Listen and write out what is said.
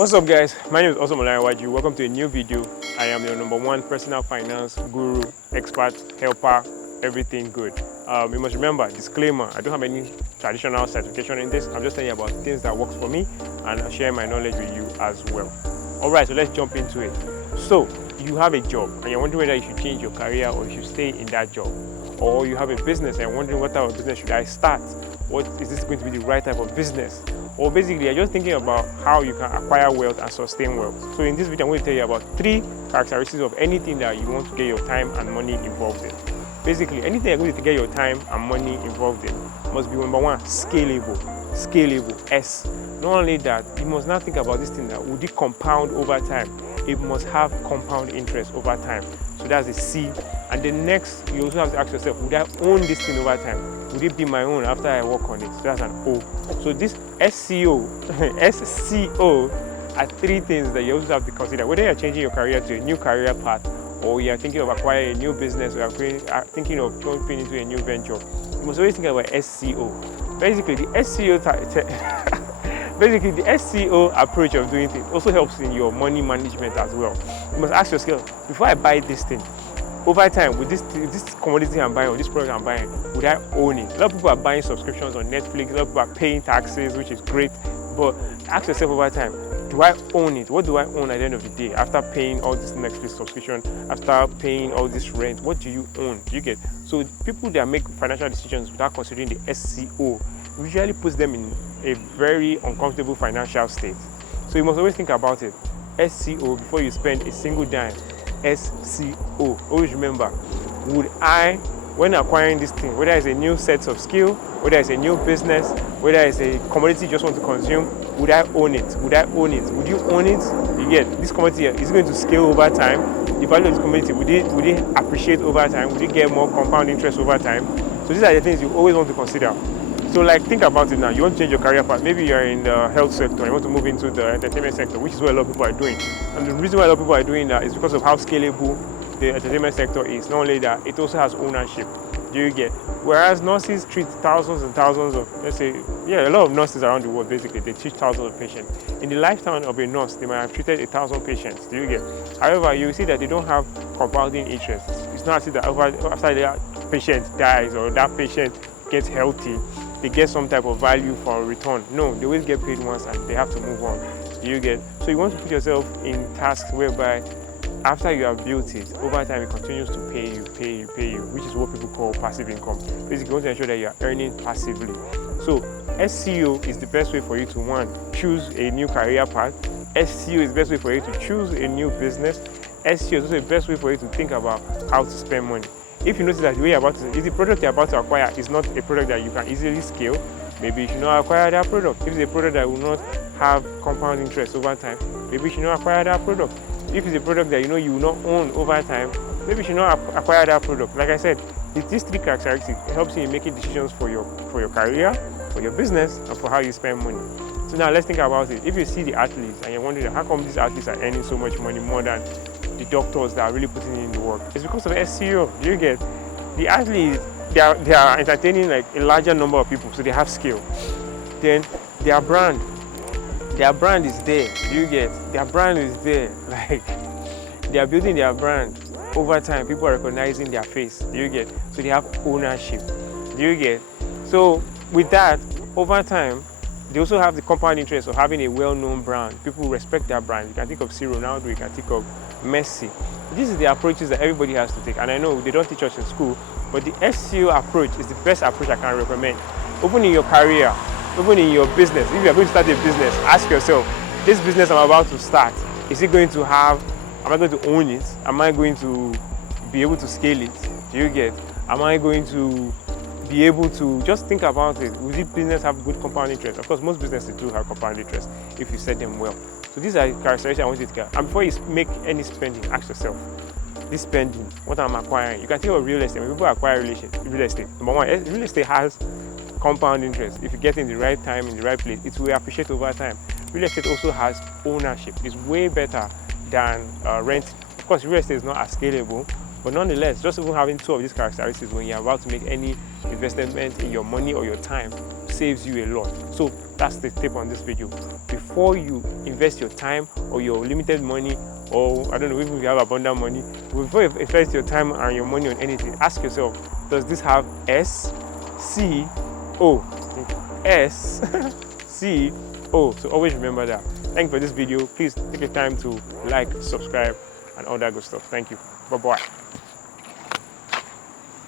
What's up guys, my name is Osam Olaiwaju. Welcome to a new video. I am your #1 personal finance guru, expert, helper, everything good. You must remember, disclaimer, I don't have any traditional certification in this. I'm just telling you about things that works for me and I'll share my knowledge with you as well. Alright, so let's jump into it. So, you have a job and you're wondering whether you should change your career or you should stay in that job. Or you have a business and you're wondering what type of business should I start? What is this going to be the right type of business? Or basically, you're just thinking about how you can acquire wealth and sustain wealth. So in this video, I'm going to tell you about 3 characteristics of anything that you want to get your time and money involved in. Basically, anything you're going to get your time and money involved in must be #1, scalable. Scalable, S. Not only that, you must now think about this thing that would it compound over time? It must have compound interest over time. So that's a C. And the next, you also have to ask yourself, would I own this thing over time? Would it be my own after I work on it? So that's an O. So this SCO are 3 things that you also have to consider. Whether you're changing your career to a new career path, or you're thinking of acquiring a new business, or you're thinking of jumping into a new venture, you must always think about SCO. Basically, the SCO approach of doing things also helps in your money management as well. You must ask yourself, before I buy this thing, over time, with this commodity I'm buying or this product I'm buying, would I own it? A lot of people are buying subscriptions on Netflix, a lot of people are paying taxes, which is great, but ask yourself over time, do I own it? What do I own at the end of the day? After paying all this Netflix subscription, after paying all this rent, what do you own? Do you get? So people that make financial decisions without considering the SCO usually puts them in a very uncomfortable financial state. So you must always think about it. SCO before you spend a single dime. SCO. Always remember, would I, when acquiring this thing, whether it's a new set of skill, whether it's a new business, whether it's a commodity you just want to consume, would I own it? Would I own it? Would you own it? You get this commodity here, is it going to scale over time? The value of this commodity, would it appreciate over time? Would it get more compound interest over time? So these are the things you always want to consider. So like, think about it now. You want to change your career path. Maybe you're in the health sector. You want to move into the entertainment sector, which is what a lot of people are doing. And the reason why a lot of people are doing that is because of how scalable the entertainment sector is. Not only that, it also has ownership. Do you get? Whereas nurses treat thousands and thousands of, let's say, a lot of nurses around the world, basically, they treat thousands of patients. In the lifetime of a nurse, they might have treated 1,000 patients. Do you get? However, you see that they don't have compounding interest. It's not as if that after that patient dies or that patient gets healthy, they get some type of value for a return. No, they always get paid once and they have to move on. You get? So you want to put yourself in tasks whereby after you have built it, over time it continues to pay you, which is what people call passive income. Basically, you want to ensure that you are earning passively. So SCO is the best way for you to, 1, choose a new career path. SCO is the best way for you to choose a new business. SCO is also the best way for you to think about how to spend money. If you notice that the way if the product you're about to acquire is not a product that you can easily scale, maybe you should not acquire that product. If it's a product that will not have compound interest over time, maybe you should not acquire that product. If it's a product that you will not own over time, maybe you should not acquire that product. Like I said, these 3 characteristics helps you in making decisions for your career, for your business, and for how you spend money. So now let's think about it. If you see the athletes and you're wondering how come these athletes are earning so much money more than the doctors that are really putting in the work, it's because of SCO. You get? The athletes, they are entertaining like a larger number of people, so they have skill. Then their brand is there. You get? Their brand is there. Like, they are building their brand over time. People are recognizing their face. Do you get? So they have ownership. Do you get? So with that, over time, they also have the compound interest of having a well-known brand. People respect their brand. You can think of C. Ronaldo, you can think of Messi. These are the approaches that everybody has to take. And I know they don't teach us in school, but the SCO approach is the best approach I can recommend. Even in your career, even in your business, if you're going to start a business, ask yourself, this business I'm about to start, is it going to have, am I going to own it? Am I going to be able to scale it? Do you get? Am I going to be able to just think about it? Will this business have good compound interest? Of course, most businesses do have compound interest if you set them well. So these are characteristics I want you to get. And before you make any spending, ask yourself, this spending, what I'm acquiring. You can think of real estate. When people acquire real estate, #1, real estate has compound interest. If you get in the right time, in the right place, it will appreciate over time. Real estate also has ownership. It's way better than rent. Of course, real estate is not as scalable, but nonetheless, just even having 2 of these characteristics when you're about to make any investment in your money or your time saves you a lot. So That's the tip on this video. Before you invest your time or your limited money, or I don't know, even if you have abundant money, before you invest your time and your money on anything, ask yourself, does this have S, C, O? S, C, O. So always remember that. Thank you for this video. Please take your time to like, subscribe, and all that good stuff. Thank you. Bye-bye.